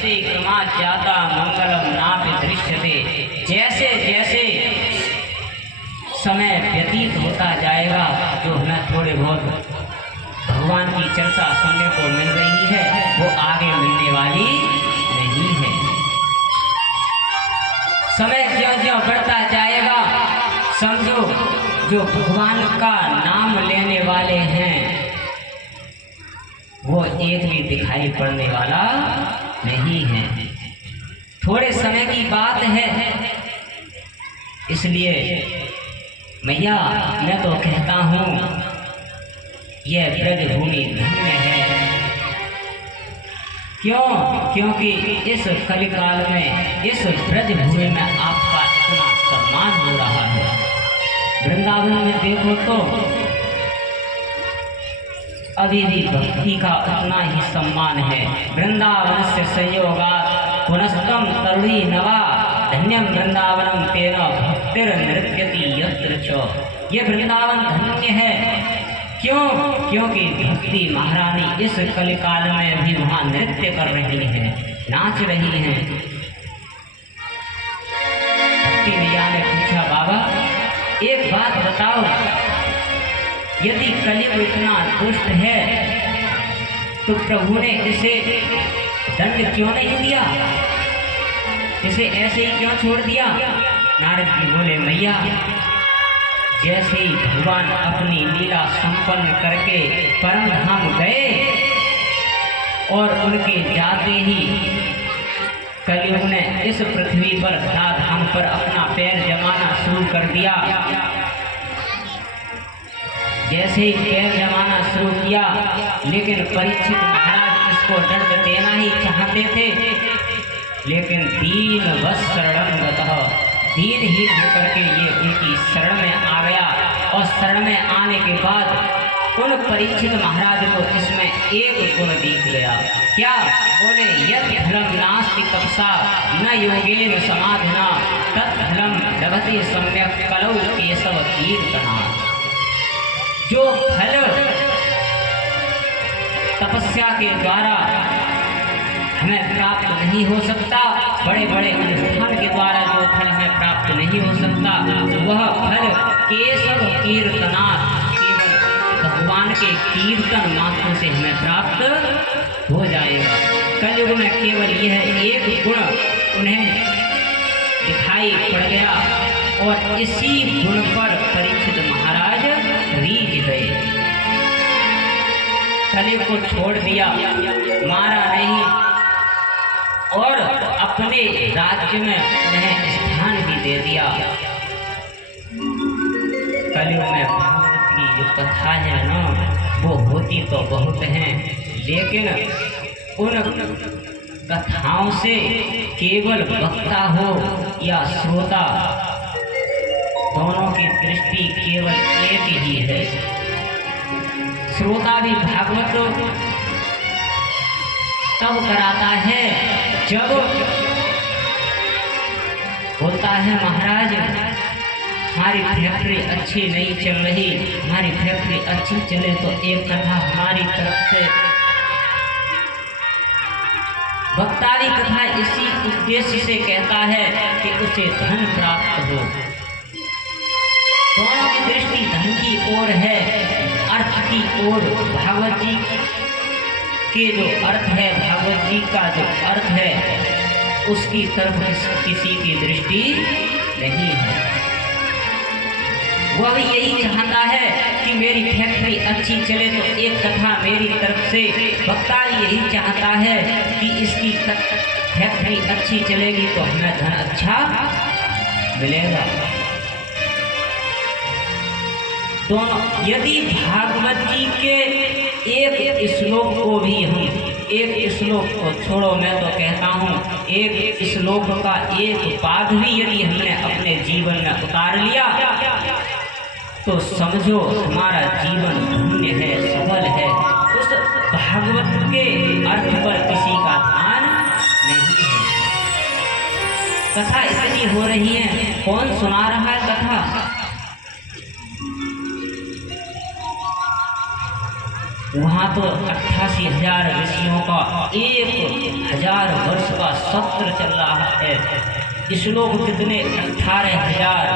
तस्य क्रमाज्ञाता मंगलम नापि दृश्यते। जैसे जैसे समय व्यतीत होता जाएगा जो हमें थोड़े बहुत भगवान की चर्चा सुनने को मिल रही है वो आगे मिलने वाली नहीं है। समय ज्यों ज्यों बढ़ता जाएगा समझो जो भगवान का नाम लेने वाले हैं वो एक भी दिखाई पड़ने वाला नहीं है। थोड़े समय की बात है, इसलिए मैया मैं तो कहता हूँ यह ब्रज भूमि धन्य है। क्यों? क्योंकि इस कलिकाल में इस ब्रज भूमि में आपका इतना सम्मान हो रहा है। वृंदावन में देखो तो अभी भी भक्ति का उतना ही सम्मान है। वृंदावन से संयोगा पुनस्तम तरुणी नवा धन्यम वृंदावनम तेरा भक्तिर नृत्यति यत्र च। ये वृंदावन धन्य है। क्यों? क्योंकि भक्ति महारानी इस कलिकाल में भी वहाँ नृत्य कर रही है, नाच रही है। भक्ति मैया ने पूछा बाबा एक बात बताओ, यदि कलियुग इतना दुष्ट है तो प्रभु ने इसे दंड क्यों नहीं दिया, इसे ऐसे ही क्यों छोड़ दिया? नारद जी बोले मैया जैसे ही भगवान अपनी लीला संपन्न करके परम धाम गए और उनके जाते ही कलियुग ने इस पृथ्वी पर धाम पर अपना पैर जमाना शुरू कर दिया। जैसे ही पैर जमाना शुरू किया लेकिन परीक्षित महाराज इसको दंड देना ही चाहते थे, लेकिन दीन वश शरणं गतः दीनहीन होकर के ये उनकी शरण में आ गया। और शरण में आने के बाद उन परीक्षित महाराज को इसमें एक गुण दिख गया। क्या? बोले यत् फलम नास्ति तपसा न योगेन समाधिना तत्फलम लभते सम्यक कलौ केशव कीर्तना। जो फल तपस्या के द्वारा हमें प्राप्त नहीं हो सकता, बड़े बड़े अनुष्ठान के द्वारा जो फल हमें प्राप्त नहीं हो सकता, वह फल केशव कीर्तनात् केवल भगवान के कीर्तन मात्र से हमें प्राप्त हो जाएगा। कलयुग में केवल यह एक गुण उन्हें दिखाई पड़ गया और इसी गुण पर परीक्षित महाराज रीझ गए। कलयुग को छोड़ दिया, मारा नहीं और अपने राज्य में उन्हें स्थान भी दे दिया। कलयुग में भागवत की जो कथा है ना वो होती तो बहुत हैं, लेकिन उन कथाओं से केवल वक्ता हो या श्रोता दोनों की दृष्टि केवल एक ही है। श्रोता भी भागवत तब कराता है जब बोलता है महाराज हमारी फैक्ट्री अच्छी नहीं चल रही, हमारी फैक्ट्री अच्छी चले तो एक कथा हमारी तरफ से। वक्तारी कथा इसी उद्देश्य से कहता है कि उसे धन प्राप्त हो। दोनों की दृष्टि धन की ओर है, अर्थ की ओर। भागवत जी के जो अर्थ है, भागवत जी का जो अर्थ है उसकी तरफ किसी की दृष्टि नहीं है। वह भी यही चाहता है कि मेरी फैक्ट्री अच्छी चले तो एक कथा मेरी तरफ से। वक्ता यही चाहता है कि इसकी फैक्ट्री अच्छी चलेगी तो हमें धन अच्छा मिलेगा। दोनों यदि भागवत जी के एक श्लोक को भी हम एक श्लोक को छोड़ो, मैं तो कहता हूँ एक श्लोक का एक पाद भी यदि हमने अपने जीवन में उतार लिया तो समझो हमारा जीवन धन्य है, सफल है। उस भागवत के अर्थ पर किसी का ध्यान नहीं है। कथा इतनी हो रही है, कौन सुना रहा है कथा? वहाँ तो 88,000 ऋषियों का 1,000 वर्ष का सत्र चल रहा है। इस लोग कितने 18,000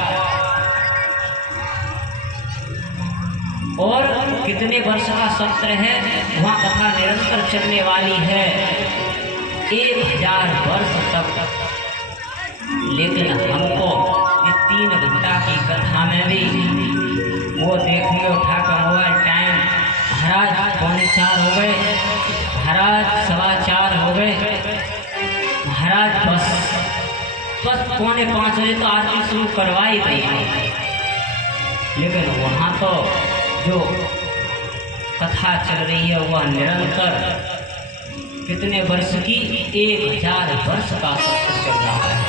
और कितने वर्ष का सत्र है, वहाँ कथा निरंतर चलने वाली है 1,000 वर्ष तक। लेकिन हमको ये 3 घंटा की कथा में भी वो देखने उठाकर मोबाइल टाइम, महाराज 3:45 हो गए, महाराज 4:15 हो गए, महाराज बस 4:45 बजे तो आरती शुरू करवा ही दी। लेकिन वहाँ तो जो कथा चल रही है वह निरंतर कितने वर्ष की, 1,000 वर्ष का सत्र चल रहा है।